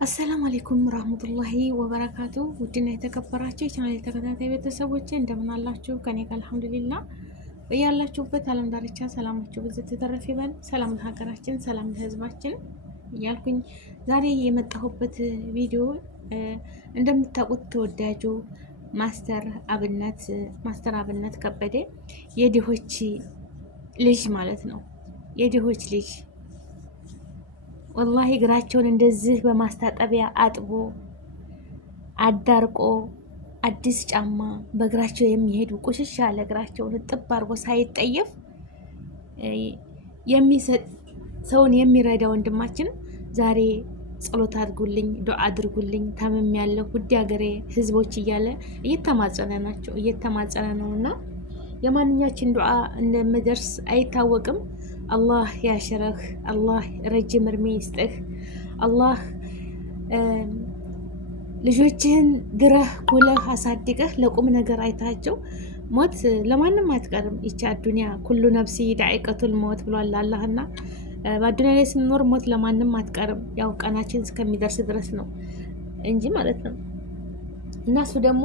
አሰላሙ አለይኩም ረህመቱላሂ ወበረካቱ። ውድና የተከበራችሁ የቻናል ተከታታይ ቤተሰቦች እንደምን አላችሁ? ከኔ ጋር አልሐምዱሊላህ። በያላችሁበት ዓለም ዳርቻ ሰላማችሁ ብዙ ተተረፈ ይበል። ሰላም ለሀገራችን፣ ሰላም ለሕዝባችን እያልኩኝ ዛሬ የመጣሁበት ቪዲዮ እንደምታውቁት ተወዳጁ ማስተር አብነት ከበደ የድሆች ልጅ ማለት ነው። የድሆች ልጅ ወላሂ እግራቸውን እንደዚህ በማስታጠቢያ አጥቦ አዳርቆ አዲስ ጫማ በእግራቸው የሚሄዱ ቁሽሽ ያለ እግራቸውን እጥብ አድርጎ ሳይጠየፍ የሚሰጥ ሰውን የሚረዳ ወንድማችን ዛሬ ጸሎት አድርጉልኝ፣ ዱዓ አድርጉልኝ፣ ታምም ያለው ውድ ሀገሬ ህዝቦች እያለ እየተማጸነ ነው እና የማንኛችን ዱዓ እንደምደርስ አይታወቅም። አላህ ያሽረህ፣ አላህ ረጅም እርሜ ይስጥህ፣ አላህ ልጆችህን ድረህ ኩለህ አሳድገህ ለቁም ነገር አይታቸው። ሞት ለማንም አትቀርም። ይቻ አዱንያ ኩሉ ነፍሲ ዳኢቀቱል ሞት ብሏል አላህና በአዱንያ ላይ ስንኖር ሞት ለማንም አትቀርም። ያው ቀናችን እስከሚደርስ ድረስ ነው እንጂ ማለት ነው። እና እሱ ደግሞ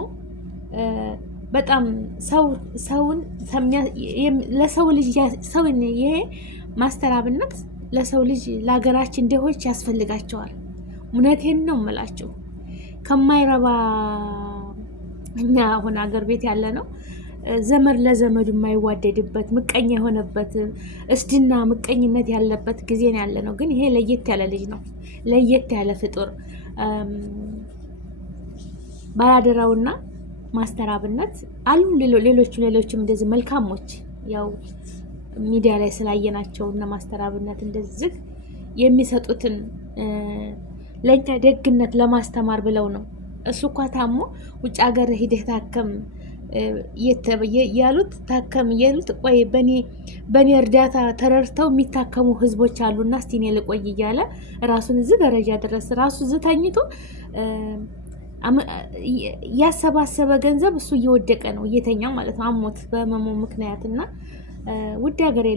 በጣም ሰውን ለሰው ልጅ ይሄ ማስተር አብነት ለሰው ልጅ ለሀገራችን ድሆች ያስፈልጋቸዋል። እውነቴን ነው የምላቸው። ከማይረባ እኛ አሁን ሀገር ቤት ያለ ነው ዘመድ ለዘመዱ የማይዋደድበት ምቀኛ የሆነበት እስድና ምቀኝነት ያለበት ጊዜ ነው ያለ ነው። ግን ይሄ ለየት ያለ ልጅ ነው፣ ለየት ያለ ፍጡር ባላደራውና ማስተር አብነት አሉ። ሌሎችም እንደዚህ መልካሞች ያው ሚዲያ ላይ ስላየናቸው እና ማስተር አብነት እንደዚህ የሚሰጡትን ለእኛ ደግነት ለማስተማር ብለው ነው። እሱ እኳ ታሞ ውጭ ሀገር ሂደህ ታከም ያሉት ታከም ያሉት፣ ቆይ በኔ እርዳታ ተረድተው የሚታከሙ ህዝቦች አሉና እስቲ እኔ ልቆይ እያለ ራሱን እዚህ ደረጃ ድረስ ራሱ እዚህ ተኝቶ ያሰባሰበ ገንዘብ እሱ እየወደቀ ነው እየተኛ ማለት ነው፣ አሞት በህመሙ ምክንያት። እና ውድ ሀገሬ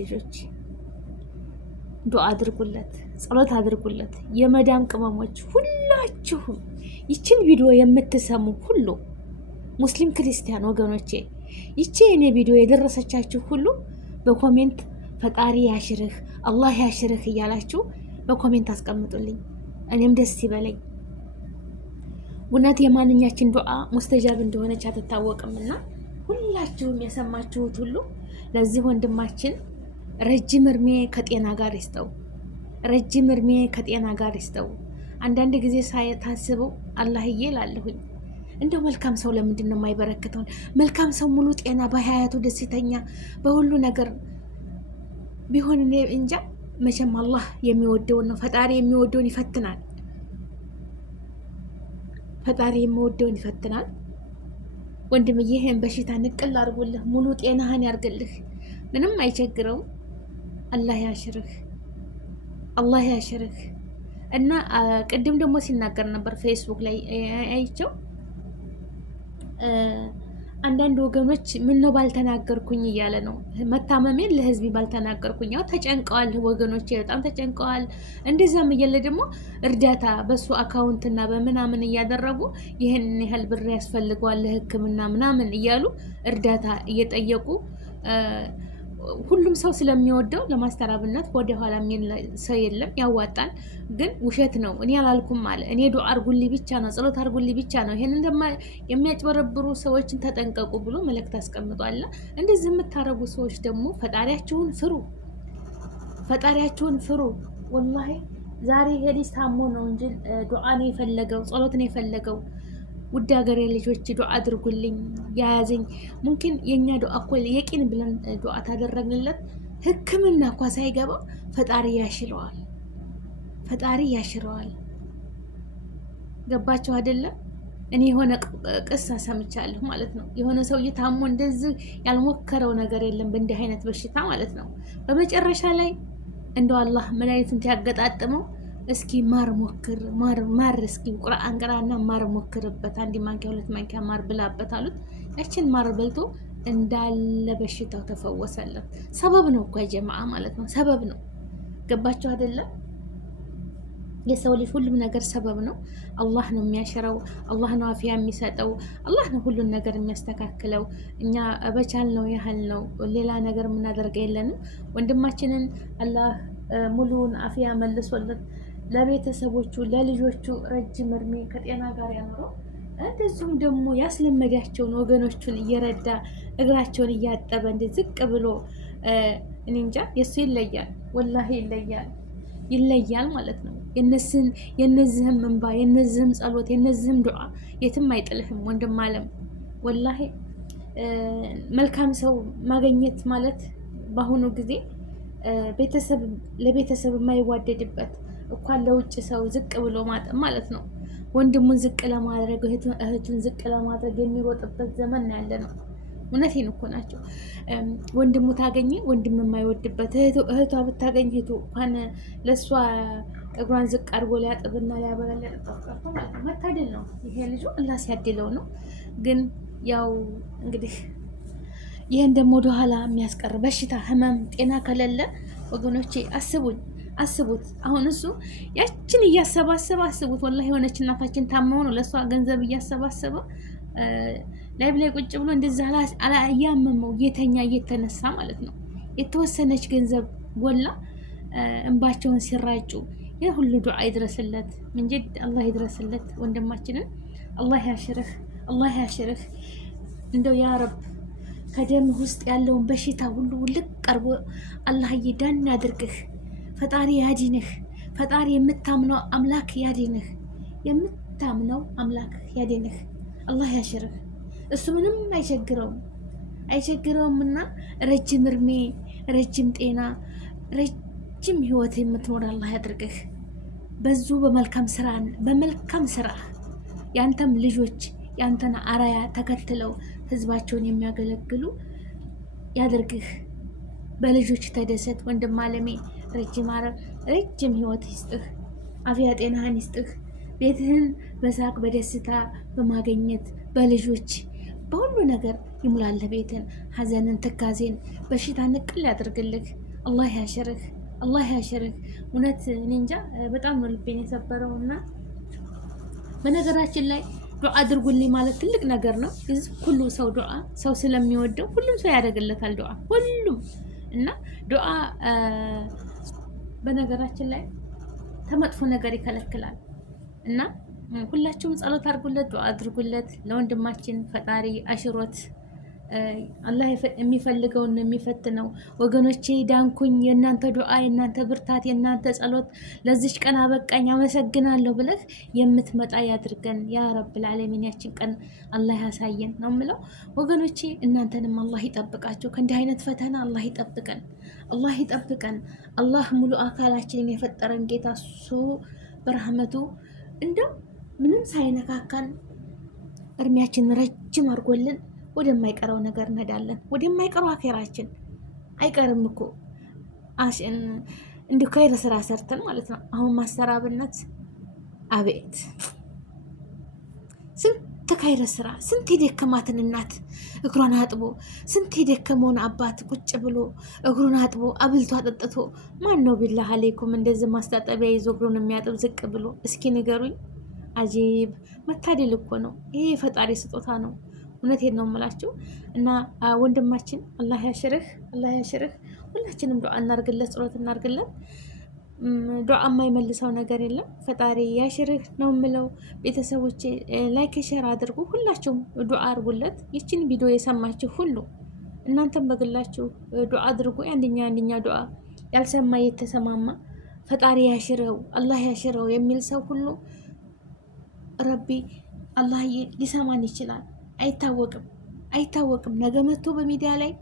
ልጆች ዱዓ አድርጉለት፣ ጸሎት አድርጉለት። የመዳም ቅመሞች ሁላችሁም ይችን ቪዲዮ የምትሰሙ ሁሉ ሙስሊም ክርስቲያን ወገኖቼ፣ ይቺ የኔ ቪዲዮ የደረሰቻችሁ ሁሉ በኮሜንት ፈጣሪ ያሽርህ፣ አላህ ያሽርህ እያላችሁ በኮሜንት አስቀምጡልኝ። እኔም ደስ ይበለኝ። እውነት የማንኛችን ዱዓ ሙስተጃብ እንደሆነች አትታወቅምና ሁላችሁም የሰማችሁት ሁሉ ለዚህ ወንድማችን ረጅም እርሜ ከጤና ጋር ይስጠው፣ ረጅም እርሜ ከጤና ጋር ይስጠው። አንዳንድ ጊዜ ሳይታስበው አላህዬ ላለሁኝ እንደው መልካም ሰው ለምንድን ነው የማይበረክተውን? መልካም ሰው ሙሉ ጤና በሀያቱ ደስተኛ በሁሉ ነገር ቢሆን እኔ እንጃ። መቼም አላህ የሚወደውን ነው፣ ፈጣሪ የሚወደውን ይፈትናል። ፈጣሪ የሚወደውን ይፈትናል። ወንድምዬ ይህን በሽታ ንቅል አድርጎልህ ሙሉ ጤናህን ያርግልህ። ምንም አይቸግረውም። አላህ ያሽርህ፣ አላህ ያሽርህ። እና ቅድም ደግሞ ሲናገር ነበር ፌስቡክ ላይ አይቸው አንዳንድ ወገኖች ምን ነው ባልተናገርኩኝ እያለ ነው። መታመሜን ለህዝቢ ባልተናገርኩኝ። ያው ተጨንቀዋል ወገኖች፣ በጣም ተጨንቀዋል። እንደዛም እያለ ደግሞ እርዳታ በሱ አካውንትና በምናምን እያደረጉ ይህን ያህል ብር ያስፈልገዋል ለሕክምና ምናምን እያሉ እርዳታ እየጠየቁ ሁሉም ሰው ስለሚወደው ለማስተር አብነት ወደ ኋላ ሰው የለም፣ ያዋጣል። ግን ውሸት ነው። እኔ አላልኩም አለ። እኔ ዱዓ አርጉልኝ ብቻ ነው፣ ጸሎት አርጉልኝ ብቻ ነው። ይሄን የሚያጭበረብሩ ሰዎችን ተጠንቀቁ ብሎ መልእክት አስቀምጧል። እንደዚህ የምታረጉ ሰዎች ደግሞ ፈጣሪያችሁን ፍሩ፣ ፈጣሪያችሁን ፍሩ። ወላሂ ዛሬ ሄዲ ታሞ ነው እንጂ ዱዓ ነው የፈለገው፣ ጸሎት ነው የፈለገው። ውድ ሀገሬ ልጆች ዱዓ አድርጉልኝ። ያያዘኝ ሙምኪን የኛ ዱዓ እኮ የቂን ብለን ዱዓ ታደረግንለት ሕክምና እንኳ ሳይገባ ፈጣሪ ያሽረዋል፣ ፈጣሪ ያሽረዋል። ገባችሁ አይደለም? እኔ የሆነ ቅሳ ሰምቻለሁ ማለት ነው። የሆነ ሰውዬ ታሞ እንደዚህ ያልሞከረው ነገር የለም በእንዲህ አይነት በሽታ ማለት ነው። በመጨረሻ ላይ እንደው አላህ መድኃኒቱን ያገጣጥመው እስኪ ማር ሞክር፣ ማር እስኪ ቁርአን ቅራና ማር ሞክርበት፣ አንድ ማንኪያ 2 ማንኪያ ማር ብላበት አሉት። ያችን ማር በልቶ እንዳለ በሽታው ተፈወሰለት። ሰበብ ነው እኮ ጀማዓ ማለት ነው፣ ሰበብ ነው። ገባችሁ አይደለም? የሰው ልጅ ሁሉም ነገር ሰበብ ነው። አላህ ነው የሚያሽረው፣ አላህ ነው አፍያ የሚሰጠው፣ አላህ ነው ሁሉን ነገር የሚያስተካክለው። እኛ በቻልነው ያህል ነው፣ ሌላ ነገር የምናደርገው የለንም። ወንድማችንን አላህ ሙሉውን አፍያ መልሶለት ለቤተሰቦቹ ለልጆቹ ረጅም እድሜ ከጤና ጋር ያኖረው። እንደዚሁም ደግሞ ያስለመዳቸውን ወገኖቹን እየረዳ እግራቸውን እያጠበ እንደ ዝቅ ብሎ እኔ እንጃ የእሱ ይለያል፣ ወላሂ ይለያል ማለት ነው። የነዚህም እንባ የነዚህም ጸሎት የነዚህም ዱዓ የትም አይጥልህም ወንድም አለም። ወላሂ መልካም ሰው ማግኘት ማለት በአሁኑ ጊዜ ለቤተሰብ የማይዋደድበት እንኳን ለውጭ ሰው ዝቅ ብሎ ማጠብ ማለት ነው። ወንድሙን ዝቅ ለማድረግ እህቱን ዝቅ ለማድረግ የሚሮጥበት ዘመን ነው ያለ ነው። እውነቴን እኮ ናቸው። ወንድሙ ታገኘ ወንድም የማይወድበት፣ እህቷ ብታገኝ እህቱ እንኳን ለእሷ እግሯን ዝቅ አድርጎ ሊያጥብና ሊያበላ ሊያጠጣ ቀርቶ ማለት ነው። መታደል ነው ይሄ ልጁ፣ አላህ ሲያድለው ነው። ግን ያው እንግዲህ ይህን ደግሞ ወደኋላ የሚያስቀር በሽታ ህመም ጤና ከሌለ ወገኖቼ አስቡት። አሁን እሱ ያችን እያሰባሰበ አስቡት። ወላሂ የሆነች እናታችን ታመው ነው ለእሷ ገንዘብ እያሰባሰበ ላይብ ላይ ቁጭ ብሎ እንደዛ እያመመው እየተኛ እየተነሳ ማለት ነው። የተወሰነች ገንዘብ ጎላ እንባቸውን ሲራጩ ይህ ሁሉ ዱዓ ይድረስለት፣ ምንጀድ አላህ ይድረስለት ወንድማችንን። አላህ ያሽርህ እንደው ያ ረብ ከደምህ ውስጥ ያለውን በሽታ ሁሉ ውልቅ ቀርቦ አላህዬ ዳን ያድርግህ። ፈጣሪ ያድንህ። ፈጣሪ የምታምነው አምላክ ያድንህ። አላህ ያሽርህ። እሱ ምንም አይቸግረውም እና ረጅም እርሜ፣ ረጅም ጤና፣ ረጅም ህይወት የምትኖር አላህ ያድርግህ። በዙ በመልካም ስራ ያንተም ልጆች ያንተን አራያ ተከትለው ህዝባቸውን የሚያገለግሉ ያድርግህ። በልጆች ተደሰት ወንድም አለሜ። ረጅም ህይወት ይስጥህ፣ አፍያ ጤናህን ይስጥህ። ቤትህን በሳቅ በደስታ በማገኘት በልጆች በሁሉ ነገር ይሙላልህ። ቤትን ሀዘንን፣ ትካዜን፣ በሽታ ንቅል ያድርግልህ። አላህ ያሽርህ። እውነት እኔ እንጃ በጣም ነው ልቤን የሰበረው። እና በነገራችን ላይ ዱዓ አድርጉልኝ ማለት ትልቅ ነገር ነው። ሁሉ ሰው ዱዓ ሰው ስለሚወደው ሁሉም ሰው ያደርግለታል ዱዓ ሁሉም። እና ዱዓ በነገራችን ላይ ከመጥፎ ነገር ይከለክላል። እና ሁላችሁም ጸሎት አድርጉለት፣ ዱዓ አድርጉለት ለወንድማችን። ፈጣሪ አሽሮት አላህ የሚፈልገውን የሚፈትነው። ወገኖቼ ዳንኩኝ፣ የእናንተ ዱዓ፣ የእናንተ ብርታት፣ የእናንተ ጸሎት ለዚች ቀን አበቃኝ አመሰግናለሁ ብለህ የምትመጣ ያድርገን ያ ረብል ዓለሚን። ያችን ቀን አላህ ያሳየን ነው የምለው ወገኖቼ። እናንተንም አላህ ይጠብቃችሁ ከእንዲህ አይነት ፈተና አላህ ይጠብቀን። አላህ ሙሉ አካላችንን የፈጠረን ጌታ እሱ በረህመቱ እንደው ምንም ሳይነካካን እድሜያችን ረጅም አድርጎልን ወደማይቀረው ነገር እንሄዳለን። ወደማይቀረው አኼራችን አይቀርም እኮ እንዲሁ ከይረ ስራ ሰርተን ማለት ነው። አሁን ማሰራብነት አቤት ስንት ከይረ ስራ፣ ስንት የደከማትን እናት እግሯን አጥቦ፣ ስንት የደከመውን አባት ቁጭ ብሎ እግሩን አጥቦ አብልቶ አጠጥቶ። ማን ነው ቢላህ አሌይኩም እንደዚህ ማስታጠቢያ ይዞ እግሩን የሚያጥብ ዝቅ ብሎ? እስኪ ንገሩኝ። አጂብ መታደል እኮ ነው ይሄ፣ የፈጣሪ ስጦታ ነው። እውነቴን ነው የምላችሁ። እና ወንድማችን አላህ ያሽርህ። ሁላችንም ዱዓ እናርግለት፣ ጸሎት እናርግለት። ዱዓ የማይመልሰው ነገር የለም። ፈጣሪ ያሽርህ ነው የምለው። ቤተሰቦቼ ላይክ ሼር አድርጉ። ሁላችሁም ዱዓ አድርጉለት። ይችን ቪዲዮ የሰማችሁ ሁሉ እናንተም በግላችሁ ዱዓ አድርጉ። አንደኛ ዱዓ ያልሰማ የተሰማማ ፈጣሪ ያሽረው፣ አላህ ያሽረው የሚል ሰው ሁሉ ረቢ አላህ ሊሰማን ይችላል። አይታወቅም። ነገ መጥቶ በሚዲያ ላይ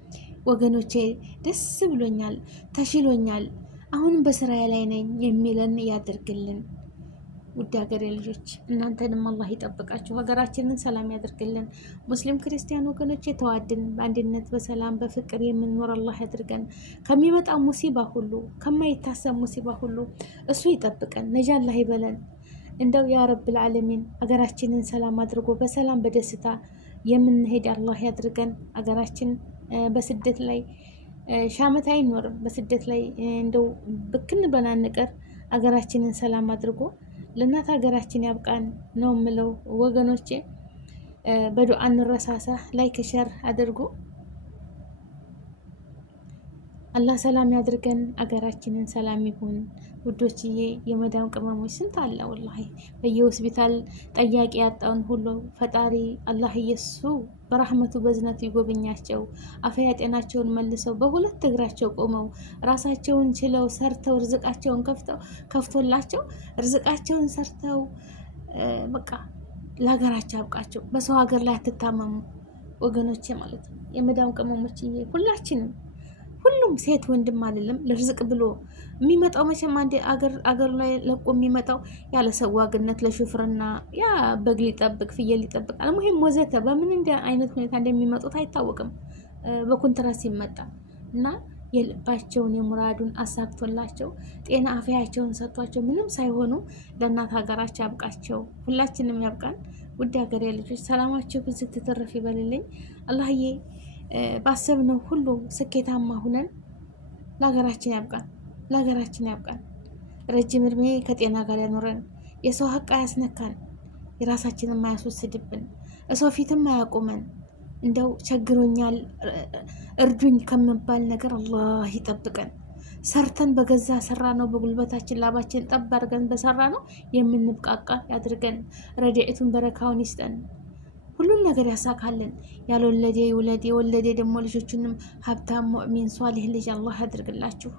ወገኖቼ ደስ ብሎኛል፣ ተሽሎኛል፣ አሁንም በስራዬ ላይ ነኝ የሚለን ያድርግልን። ውድ ሀገሬ ልጆች እናንተንም አላህ ይጠብቃችሁ፣ ሀገራችንን ሰላም ያድርግልን። ሙስሊም ክርስቲያን ወገኖቼ ተዋድን በአንድነት በሰላም በፍቅር የምንኖር አላህ ያድርገን። ከሚመጣ ሙሲባ ሁሉ ከማይታሰብ ሙሲባ ሁሉ እሱ ይጠብቀን፣ ነጃ አላህ ይበለን። እንደው ያ ረብል ዓለሚን ሀገራችንን ሰላም አድርጎ በሰላም በደስታ የምንሄድ አላህ ያድርገን። ሀገራችን በስደት ላይ ሻመት አይኖርም። በስደት ላይ እንደው ብክን በናንቀር አገራችንን ሰላም አድርጎ ለእናት ሀገራችን ያብቃን ነው የምለው ወገኖቼ። በዱዓ እንረሳሳ። ላይክ ሸር አድርጉ። አላህ ሰላም ያድርገን፣ አገራችንን ሰላም ይሁን ውዶችዬ። የመዳም ቅመሞች ስንት አለ ወላሂ በየሆስፒታል ጠያቂ ያጣውን ሁሉ ፈጣሪ አላህ እየሱ በረህመቱ በዝነቱ ይጎብኛቸው። አፈያ ጤናቸውን መልሰው በሁለት እግራቸው ቆመው ራሳቸውን ችለው ሰርተው ርዝቃቸውን ከፍቶላቸው ርዝቃቸውን ሰርተው በቃ ለሀገራቸው ያብቃቸው። በሰው ሀገር ላይ አትታመሙ ወገኖቼ ማለት ነው። የመዳም ቅመሞችዬ ሁላችንም ሁሉም ሴት ወንድም አይደለም ለርዝቅ ብሎ የሚመጣው መቼም አንድ አገር ላይ ለቆ የሚመጣው ያለ ሰዋግነት ለሹፍርና ያ በግ ሊጠብቅ ፍየል ሊጠብቅ አለሙሂም ወዘተ በምን እንደ አይነት ሁኔታ እንደሚመጡት አይታወቅም። በኮንትራት ሲመጣ እና የልባቸውን የሙራዱን አሳክቶላቸው ጤና አፍያቸውን ሰጥቷቸው ምንም ሳይሆኑ ለእናት ሀገራቸው ያብቃቸው። ሁላችንም ያብቃን። ውድ ሀገሬ ልጆች ሰላማቸው ብዙ ትተረፍ ይበልልኝ አላህዬ። ባሰብነው ሁሉ ስኬታማ ሁነን ለሀገራችን ያብቃን፣ ለሀገራችን ያብቃን። ረጅም እድሜ ከጤና ጋር ያኖረን። የሰው ሀቅ አያስነካን፣ የራሳችንን ማያስወስድብን፣ እሰው ፊትም አያቆመን። እንደው ቸግሮኛል እርዱኝ ከምባል ነገር አላህ ይጠብቀን። ሰርተን በገዛ ሰራ ነው በጉልበታችን ላባችን ጠብ አድርገን በሰራ ነው የምንብቃቃ ያድርገን። ረድኤቱን በረካውን ይስጠን። ሁሉን ነገር ያሳካልን። ያልወለደ ይውለድ፣ የወለደ ደግሞ ልጆቹንም ሀብታም ሙእሚን ሷሊህ ልጅ አላህ ያድርግላችሁ።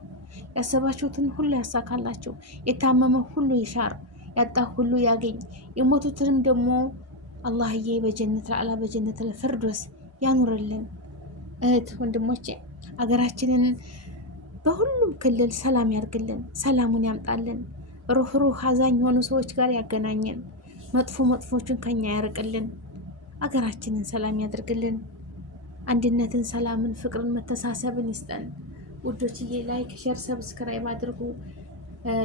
ያሰባችሁትን ሁሉ ያሳካላችሁ። የታመመ ሁሉ ይሻር፣ ያጣ ሁሉ ያገኝ። የሞቱትንም ደግሞ አላህዬ በጀነት ለአላ በጀነት ለፍርዶስ ያኑርልን። እህት ወንድሞቼ አገራችንን በሁሉም ክልል ሰላም ያርግልን፣ ሰላሙን ያምጣልን። ሩህ አዛኝ የሆኑ ሰዎች ጋር ያገናኘን፣ መጥፎቹን ከኛ ያርቅልን። አገራችንን ሰላም ያድርግልን። አንድነትን፣ ሰላምን፣ ፍቅርን፣ መተሳሰብን ይስጠን። ውዶችዬ ላይክ፣ ሼር፣ ሰብስክራይብ አድርጉ።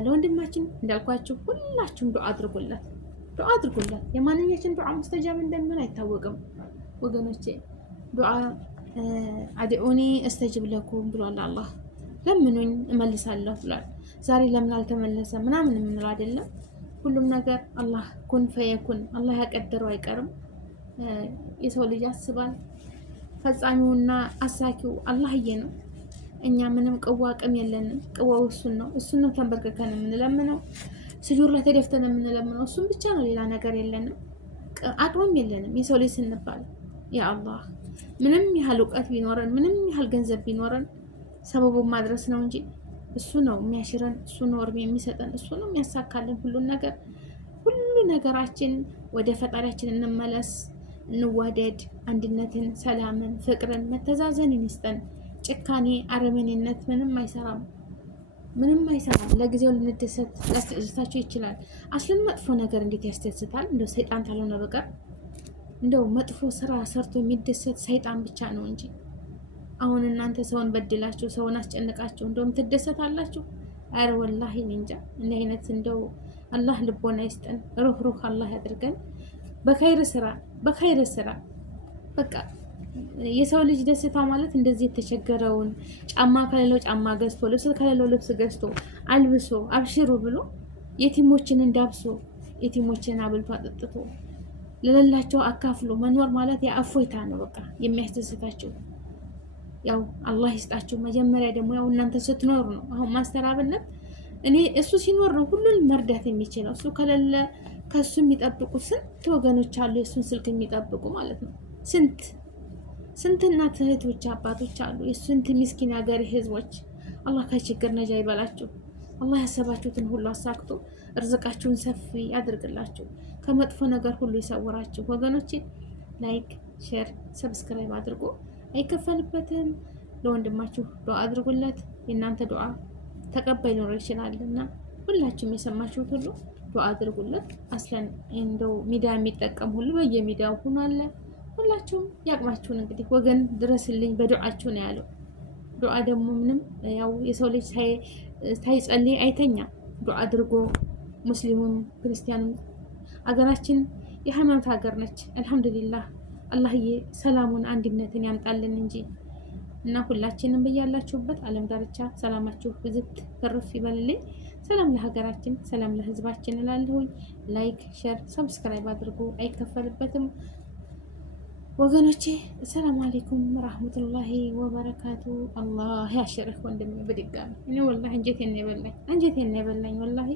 ለወንድማችን እንዳልኳችሁ ሁላችሁም ዱዓ አድርጉለት፣ ዱዓ አድርጉለት። የማንኛችን ዱዓ ሙስተጃብ እንደሚሆን አይታወቅም ወገኖቼ። ዱዓ አድዑኒ እስተጅብ ለኩም ብሏል አላህ። ለምኑኝ እመልሳለሁ ብሏል። ዛሬ ለምን አልተመለሰ ምናምን የምንለው አይደለም። ሁሉም ነገር አላህ ኩን ፈየኩን፣ አላህ ያቀደረው አይቀርም። የሰው ልጅ ያስባል፣ ፈጻሚውና አሳኪው አላህዬ ነው። እኛ ምንም ቅዋ አቅም የለንም። ቅዋው እሱን ነው ተንበርክከን የምንለምነው፣ ስጁር ላይ ተደፍተን የምንለምነው እሱን ብቻ ነው። ሌላ ነገር የለንም፣ አቅምም የለንም። የሰው ልጅ ስንባል ያ አላህ ምንም ያህል እውቀት ቢኖረን ምንም ያህል ገንዘብ ቢኖረን ሰበቡን ማድረስ ነው እንጂ እሱ ነው የሚያሽረን፣ እሱ ነው እርሜ የሚሰጠን፣ እሱ ነው የሚያሳካልን ሁሉ ነገራችን። ወደ ፈጣሪያችን እንመለስ፣ እንዋደድ። አንድነትን፣ ሰላምን፣ ፍቅርን፣ መተዛዘንን ይስጠን። ጭካኔ፣ አረመኔነት ምንም አይሰራም፣ ምንም አይሰራም። ለጊዜው ልንደሰት ሊያስደስታቸው ይችላል። አስለን መጥፎ ነገር እንዴት ያስደስታል? እንደው ሰይጣን ካልሆነ በቀር እንደው መጥፎ ስራ ሰርቶ የሚደሰት ሰይጣን ብቻ ነው እንጂ። አሁን እናንተ ሰውን በድላችሁ ሰውን አስጨንቃችሁ እንደውም ትደሰታላችሁ? አረ ወላሂ እንጃ። እንዲህ አይነት እንደው አላህ ልቦና ይስጠን። ሩህ አላህ ያድርገን። በኸይር ስራ በቃ የሰው ልጅ ደስታ ማለት እንደዚህ የተቸገረውን ጫማ ከሌለው ጫማ ገዝቶ ልብስ ከሌለው ልብስ ገዝቶ አልብሶ አብሽሩ ብሎ የቲሞችን እንዳብሶ የቲሞችን አብልቶ አጠጥቶ ለሌላቸው አካፍሎ መኖር ማለት የእፎይታ ነው። በቃ የሚያስደስታቸው ያው አላህ ይስጣችሁ። መጀመሪያ ደግሞ ያው እናንተ ስትኖር ነው። አሁን ማስተራብነት እኔ እሱ ሲኖር ነው ሁሉን መርዳት የሚችለው። እሱ ከሌለ ከሱ የሚጠብቁ ስንት ወገኖች አሉ፣ የእሱን ስልክ የሚጠብቁ ማለት ነው። ስንት እናት እህቶች አባቶች አሉ፣ የስንት ምስኪን ሀገር ህዝቦች። አላህ ከችግር ነጃ ይበላችሁ። አላህ ያሰባችሁትን ሁሉ አሳክቶ እርዝቃችሁን ሰፊ ያድርግላችሁ፣ ከመጥፎ ነገር ሁሉ ይሰውራችሁ። ወገኖቼ ላይክ፣ ሼር፣ ሰብስክራይብ አድርጎ አይከፈልበትም። ለወንድማችሁ ዱዓ አድርጉለት። የእናንተ ዱዓ ተቀባይ ሊኖር ይችላል እና ሁላችሁም የሰማችሁት ሁሉ ዱዓ አድርጉለት። አስለን እንደው ሚዲያ የሚጠቀም ሁሉ በየሚዲያው ሆኖ አለ። ሁላችሁም ያቅማችሁን እንግዲህ ወገን ድረስልኝ በዱዓችሁ ነው ያለው። ዱዓ ደግሞ ምንም ያው የሰው ልጅ ሳይጸልይ አይተኛ። ዱዓ አድርጎ ሙስሊሙም ክርስቲያኑም አገራችን የሃይማኖት ሀገር ነች። አልሐምዱሊላህ አላህዬ ሰላሙን አንድነትን ያምጣልን እንጂ እና ሁላችንም በያላችሁበት ዓለም ዳርቻ ሰላማችሁ ብዝት ትርፍ ይበልልኝ። ሰላም ለሀገራችን፣ ሰላም ለህዝባችን እላለሁኝ። ላይክ፣ ሼር፣ ሰብስክራይብ አድርጉ፣ አይከፈልበትም ወገኖቼ። ሰላም አለይኩም ረህመቱላሂ ወበረካቱ። አላህ ያሽርህ ወንድሜ። በድጋሚ እኔ ወላሂ አንጀቴን ነው የበላኝ ወላሂ